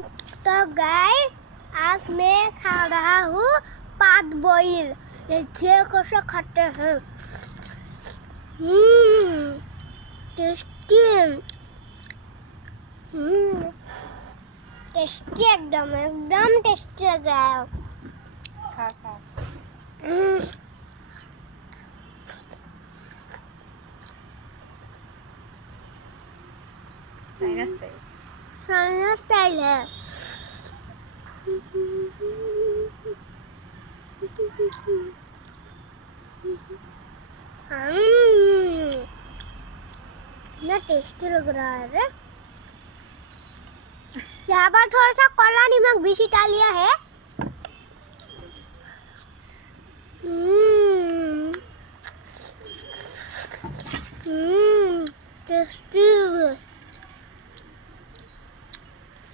तो गाइस आज मैं खा रहा हूँ पात बॉइल। देखिए कैसे खाते हैं। टेस्टी। टेस्टी एकदम एकदम टेस्टी लग रहा है। खा खा। China style. चाइना स्टाइल है। कितना टेस्टी लग रहा है रे। यहाँ पर थोड़ा सा काला नमक भी छिटा लिया है। टेस्टी।